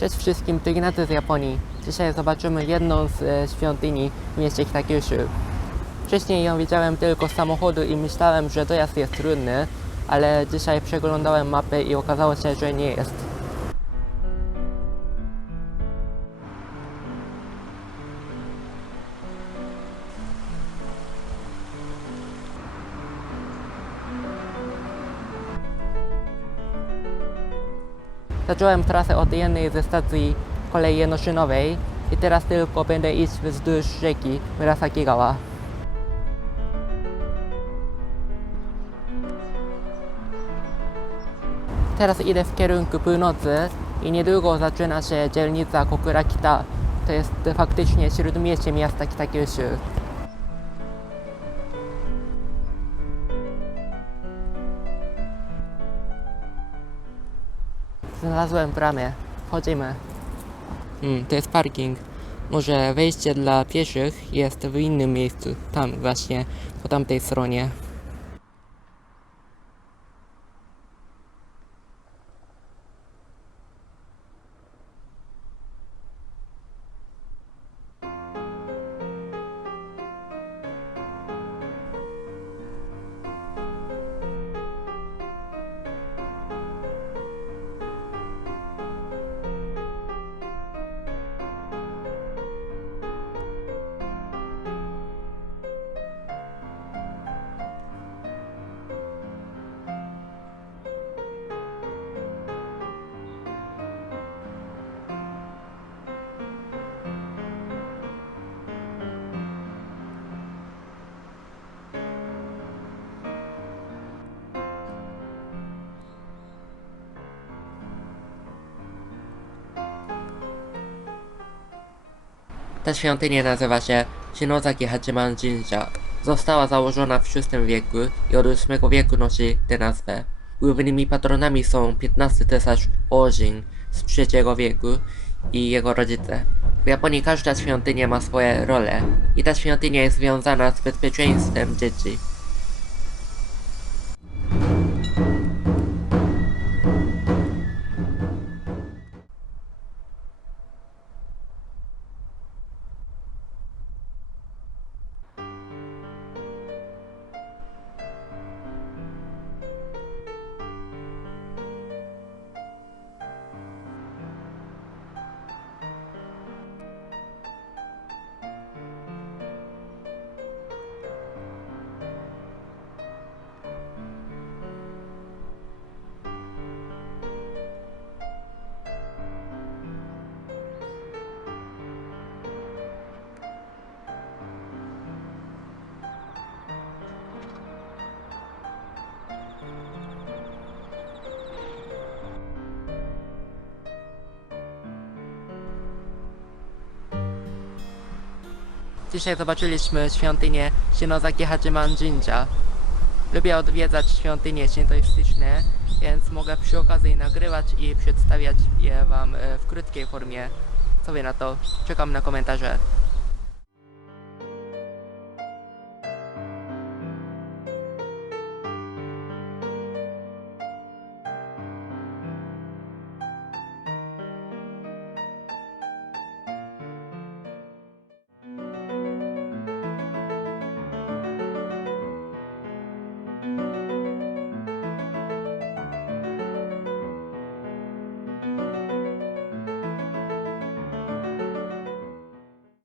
Cześć wszystkim, to Ignacy z Japonii. Dzisiaj zobaczymy jedną z e, świątyni w mieście Kitakyushu. Wcześniej ją widziałem tylko z samochodu i myślałem, że dojazd jest trudny, ale dzisiaj przeglądałem mapę i okazało się, że nie jest. Zacząłem trasę od jednej ze stacji kolei jednoszynowej i teraz tylko będę iść wzdłuż rzeki Murasakigawa. Teraz idę w kierunku północy i niedługo zaczyna się dzielnica Kokurakita. To jest faktycznie śródmieście miasta Kitakyushu. Znalazłem bramę. Wchodzimy. Hmm, to jest parking. Może wejście dla pieszych jest w innym miejscu. Tam właśnie, po tamtej stronie. Ta świątynia nazywa się Shinozaki Hachiman Jinja. Została założona w VI wieku i od VIII wieku nosi tę nazwę. Głównymi patronami są XV cesarz Ojin z III wieku i jego rodzice. W Japonii każda świątynia ma swoje role i ta świątynia jest związana z bezpieczeństwem dzieci. Dzisiaj zobaczyliśmy świątynię Shinozaki Hachiman Jinja. Lubię odwiedzać świątynie shintoistyczne, więc mogę przy okazji nagrywać i przedstawiać je wam e, w krótkiej formie. Co wy na to? Czekam na komentarze.